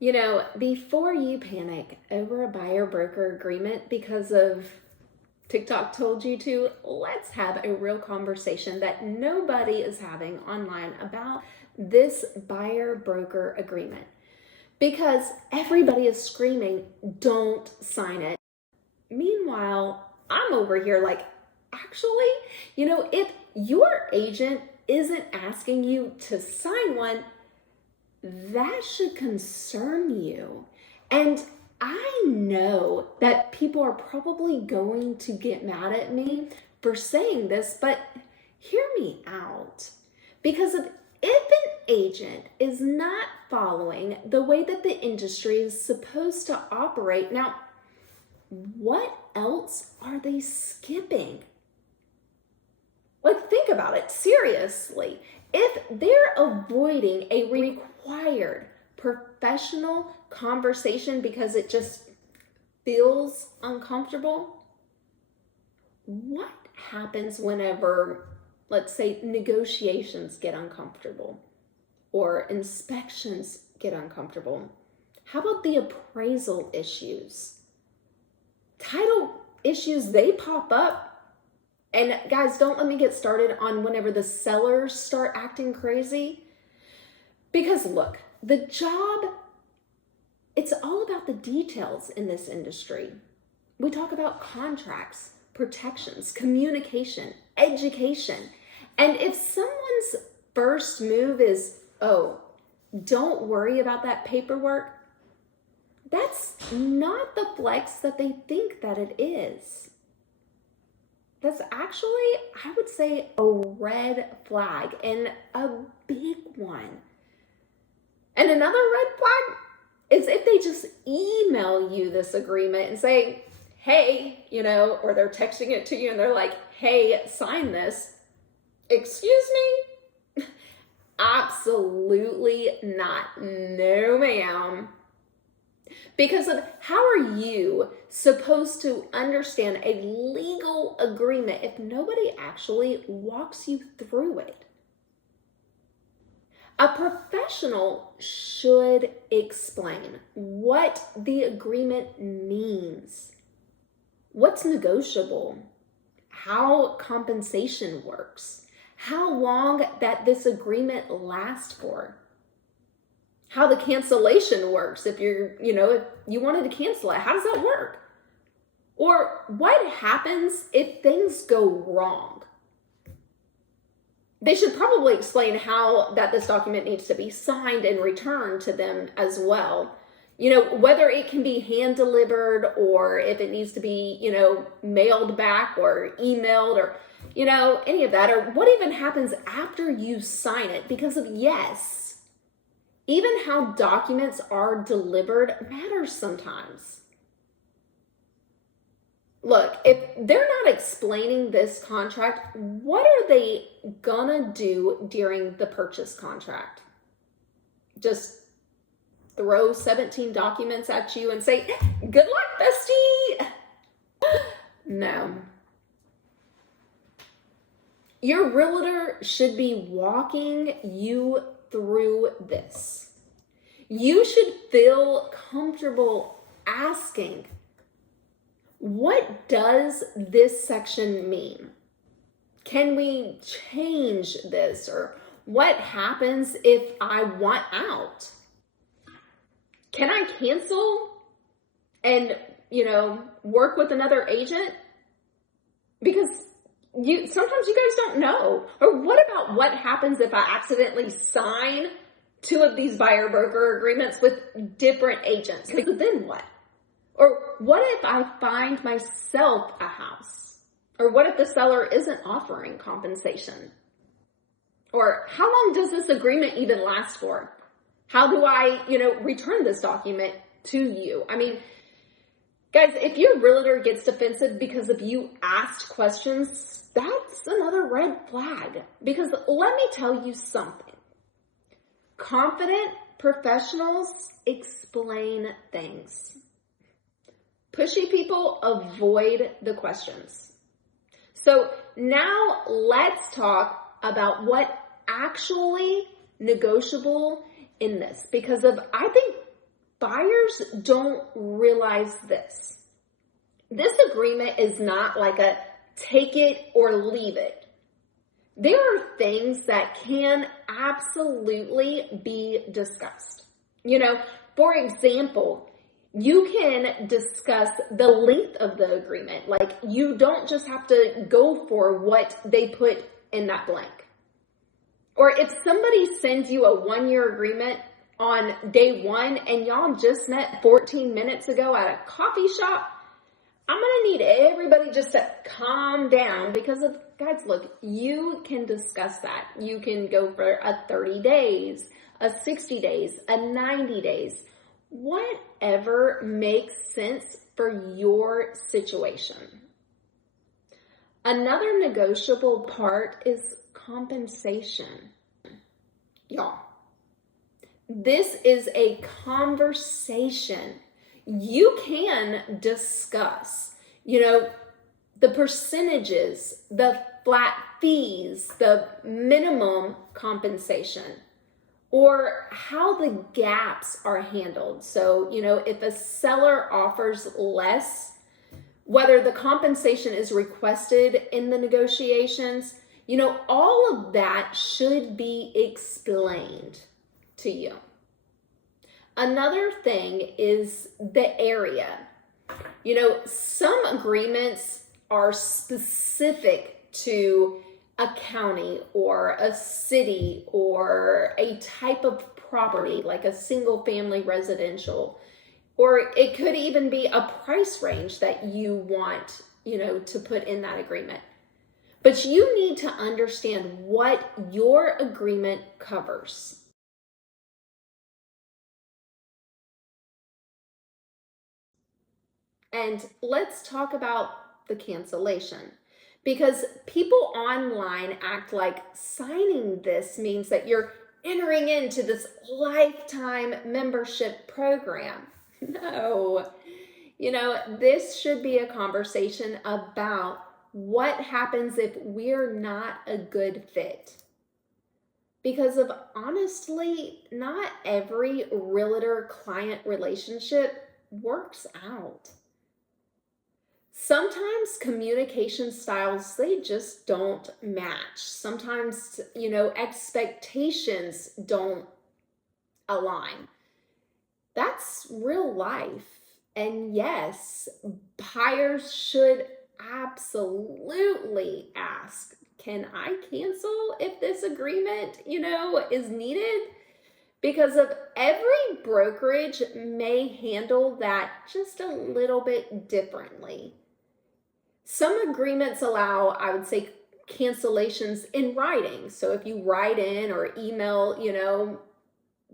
Before you panic over a buyer-broker agreement because of TikTok told you to, let's have a real conversation that nobody is having online about this buyer-broker agreement. Because everybody is screaming, don't sign it. Meanwhile, I'm over here like, actually, if your agent isn't asking you to sign one, that should concern you. And I know that people are probably going to get mad at me for saying this, but hear me out. Because if an agent is not following the way that the industry is supposed to operate, now, what else are they skipping? Like, think about it, seriously. If they're avoiding a required professional conversation because it just feels uncomfortable, what happens whenever, let's say, negotiations get uncomfortable or inspections get uncomfortable? How about the appraisal issues? Title issues, they pop up. And guys, don't let me get started on whenever the sellers start acting crazy. Because look, the job, it's all about the details in this industry. We talk about contracts, protections, communication, education. And if someone's first move is, oh, don't worry about that paperwork, that's not the flex that they think that it is. That's actually, I would say, a red flag, and a big one. And another red flag is if they just email you this agreement and say, hey, or they're texting it to you and they're like, hey, sign this. Excuse me? Absolutely not. No, ma'am. Because of how are you supposed to understand a legal agreement if nobody actually walks you through it? A professional should explain what the agreement means, what's negotiable, how compensation works, how long that this agreement lasts for, how the cancellation works. If if you wanted to cancel it, how does that work? Or what happens if things go wrong? They should probably explain how that this document needs to be signed and returned to them as well. Whether it can be hand delivered or if it needs to be, mailed back or emailed or, any of that, or what even happens after you sign it. Because even how documents are delivered matters sometimes. Look, if they're not explaining this contract, what are they gonna do during the purchase contract? Just throw 17 documents at you and say, good luck, bestie. No. Your realtor should be walking you through this. You should feel comfortable asking, what does this section mean? Can we change this? Or what happens if I want out? Can I cancel and, work with another agent? Because sometimes you guys don't know. Or what happens if I accidentally sign 2 of these buyer broker agreements with different agents? Then what? Or what if I find myself a house? Or what if the seller isn't offering compensation? Or how long does this agreement even last for? How do I, return this document to you? I mean, guys, if your realtor gets defensive because of you asked questions, that's another red flag. Because let me tell you something. Confident professionals explain things. Pushy people avoid the questions. So now let's talk about what actually negotiable in this, because I think buyers don't realize this. This agreement is not like a take it or leave it. There are things that can absolutely be discussed. For example, you can discuss the length of the agreement. Like, you don't just have to go for what they put in that blank. Or if somebody sends you a 1-year agreement on day 1 and y'all just met 14 minutes ago at a coffee shop, I'm going to need everybody just to calm down because guys, look, you can discuss that. You can go for a 30 days, a 60 days, a 90 days, whatever makes sense for your situation. Another negotiable part is compensation. Y'all, this is a conversation. You can discuss, the percentages, the flat fees, the minimum compensation, or how the gaps are handled. So, if a seller offers less, whether the compensation is requested in the negotiations, all of that should be explained to you. Another thing is the area. Some agreements are specific to a county or a city or a type of property, like a single family residential, or it could even be a price range that you want, to put in that agreement. But you need to understand what your agreement covers. And let's talk about the cancellation, because people online act like signing this means that you're entering into this lifetime membership program. No, this should be a conversation about what happens if we're not a good fit. Because honestly, not every realtor-client relationship works out. Sometimes communication styles, they just don't match. Sometimes, expectations don't align. That's real life. And yes, buyers should absolutely ask, can I cancel if this agreement, is needed? Because every brokerage may handle that just a little bit differently. Some agreements allow, I would say, cancellations in writing. So if you write in or email,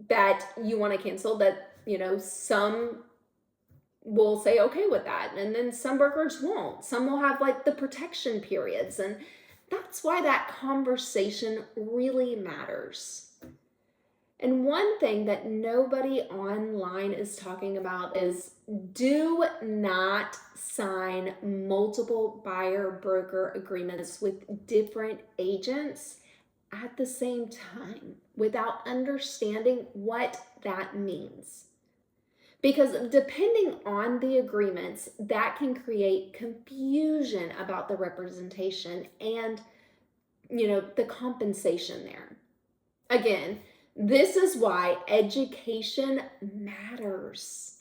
that you want to cancel, that, some will say okay with that. And then some brokers won't. Some will have like the protection periods. And that's why that conversation really matters. And one thing that nobody online is talking about is do not sign multiple buyer broker agreements with different agents at the same time without understanding what that means. Because depending on the agreements, that can create confusion about the representation and, the compensation there. Again, this is why education matters.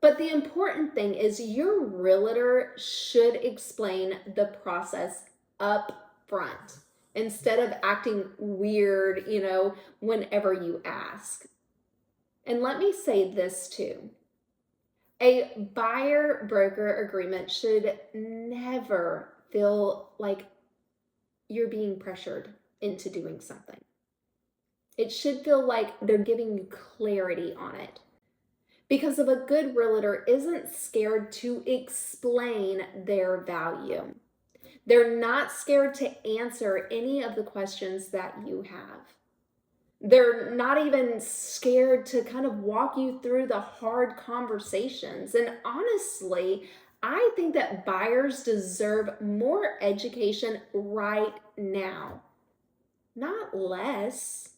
But the important thing is your realtor should explain the process up front instead of acting weird, whenever you ask. And let me say this too. A buyer broker agreement should never feel like you're being pressured into doing something. It should feel like they're giving you clarity on it. Because a good realtor isn't scared to explain their value. They're not scared to answer any of the questions that you have. They're not even scared to kind of walk you through the hard conversations. And honestly, I think that buyers deserve more education right now, not less.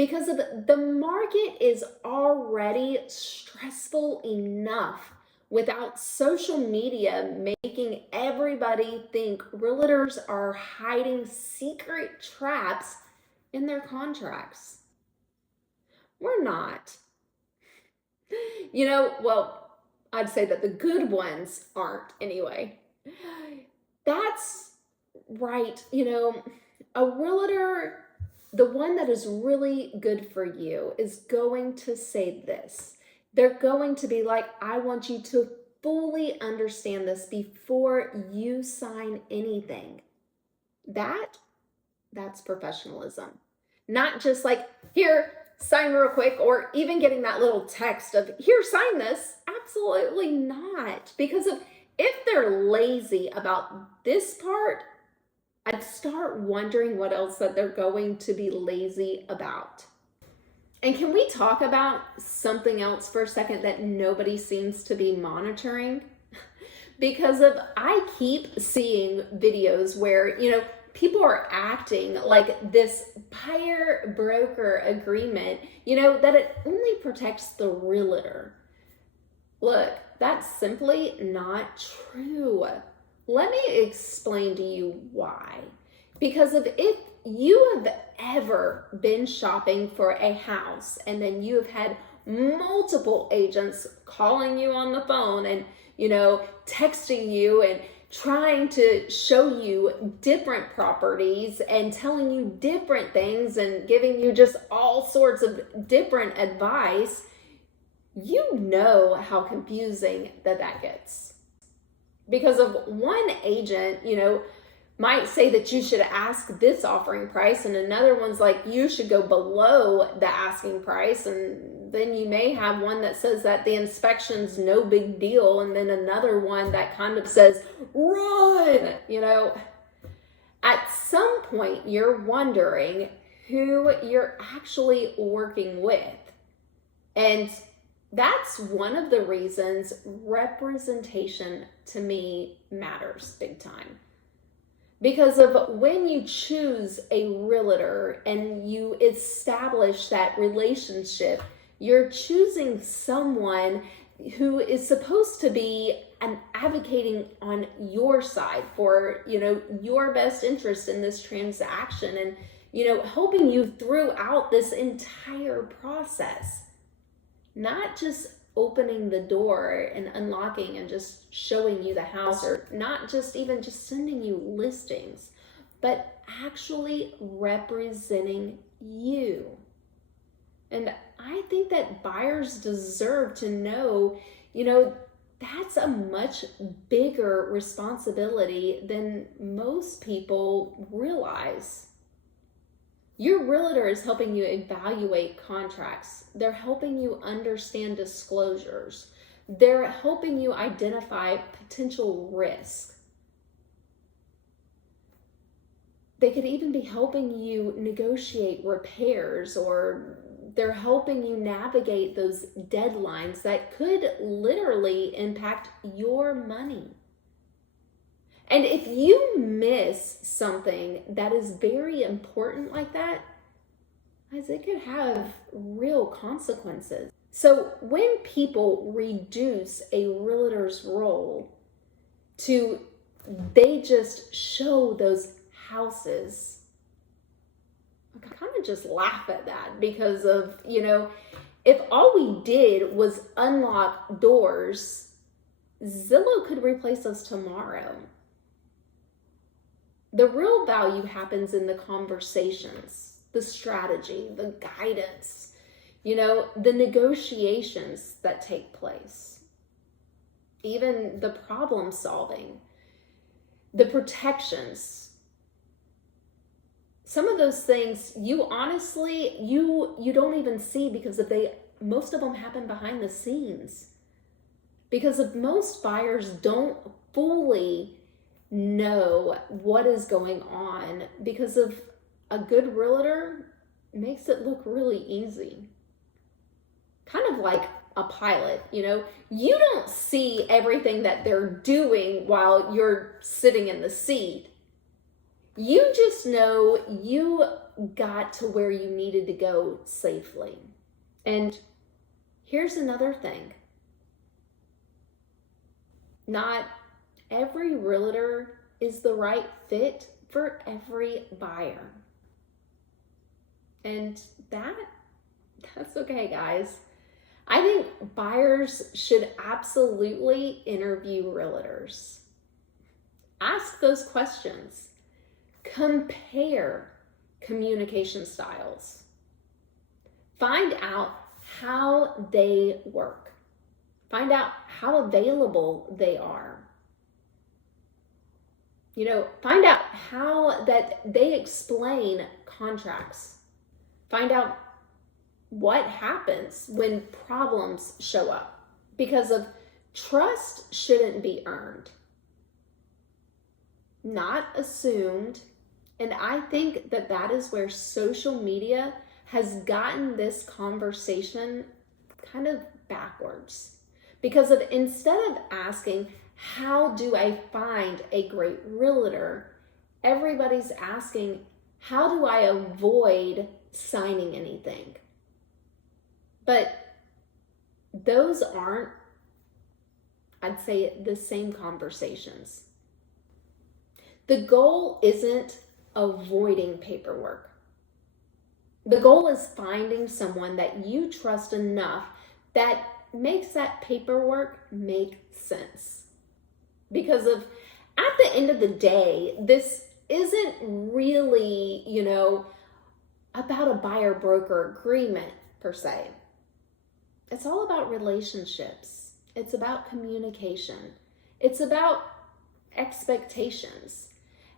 because of the market is already stressful enough without social media making everybody think realtors are hiding secret traps in their contracts. We're not. Well, I'd say that the good ones aren't anyway. That's right. A realtor, the one that is really good for you, is going to say this. They're going to be like, I want you to fully understand this before you sign anything. That's professionalism. Not just like, here, sign real quick, or even getting that little text of, here, sign this. Absolutely not. Because if they're lazy about this part, I'd start wondering what else that they're going to be lazy about. And can we talk about something else for a second that nobody seems to be monitoring? Because I keep seeing videos where, people are acting like this buyer broker agreement, that it only protects the realtor. Look, that's simply not true. Let me explain to you why. Because if you have ever been shopping for a house and then you have had multiple agents calling you on the phone and, texting you and trying to show you different properties and telling you different things and giving you just all sorts of different advice, you know how confusing that gets. Because of one agent, might say that you should ask this offering price, and another one's like, you should go below the asking price, and then you may have one that says that the inspection's no big deal, and then another one that kind of says, run, At some point, you're wondering who you're actually working with. And that's one of the reasons representation to me matters big time. Because of when you choose a realtor and you establish that relationship, you're choosing someone who is supposed to be advocating on your side for, your best interest in this transaction and, helping you throughout this entire process. Not just opening the door and unlocking and just showing you the house, or not just even just sending you listings, but actually representing you. And I think that buyers deserve to know, that's a much bigger responsibility than most people realize. Your realtor is helping you evaluate contracts. They're helping you understand disclosures. They're helping you identify potential risk. They could even be helping you negotiate repairs, or they're helping you navigate those deadlines that could literally impact your money. And if you miss something that is very important like that, it could have real consequences. So when people reduce a realtor's role to, they just show those houses, I kind of just laugh at that, because of, if all we did was unlock doors, Zillow could replace us tomorrow. The real value happens in the conversations, the strategy, the guidance, the negotiations that take place, even the problem solving, the protections. Some of those things you honestly, you don't even see, because most of them happen behind the scenes. Because if most buyers don't fully know what is going on, because of a good realtor makes it look really easy. Kind of like a pilot, you don't see everything that they're doing while you're sitting in the seat. You just know you got to where you needed to go safely. And here's another thing. Not every realtor is the right fit for every buyer. And that's okay, guys. I think buyers should absolutely interview realtors. Ask those questions. Compare communication styles. Find out how they work. Find out how available they are. Find out how that they explain contracts. Find out what happens when problems show up, because of trust shouldn't be earned, not assumed. And I think that is where social media has gotten this conversation kind of backwards, because of instead of asking, how do I find a great realtor, everybody's asking, how do I avoid signing anything? But those aren't, I'd say, the same conversations. The goal isn't avoiding paperwork. The goal is finding someone that you trust enough that makes that paperwork make sense. Because at the end of the day, this isn't really, about a buyer-broker agreement per se. It's all about relationships. It's about communication. It's about expectations.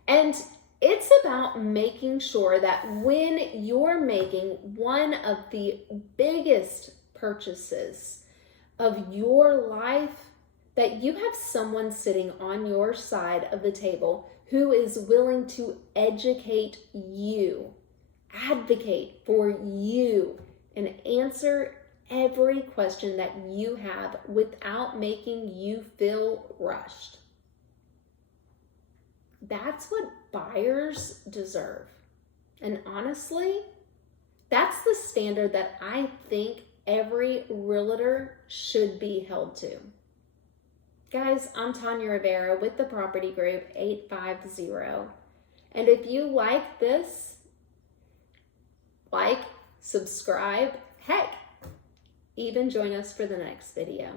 And it's about making sure that when you're making one of the biggest purchases of your life, that you have someone sitting on your side of the table who is willing to educate you, advocate for you, and answer every question that you have without making you feel rushed. That's what buyers deserve. And honestly, that's the standard that I think every realtor should be held to. Guys, I'm Tanya Rivera with the Property Group 850. And if you like this, subscribe, heck, even join us for the next video.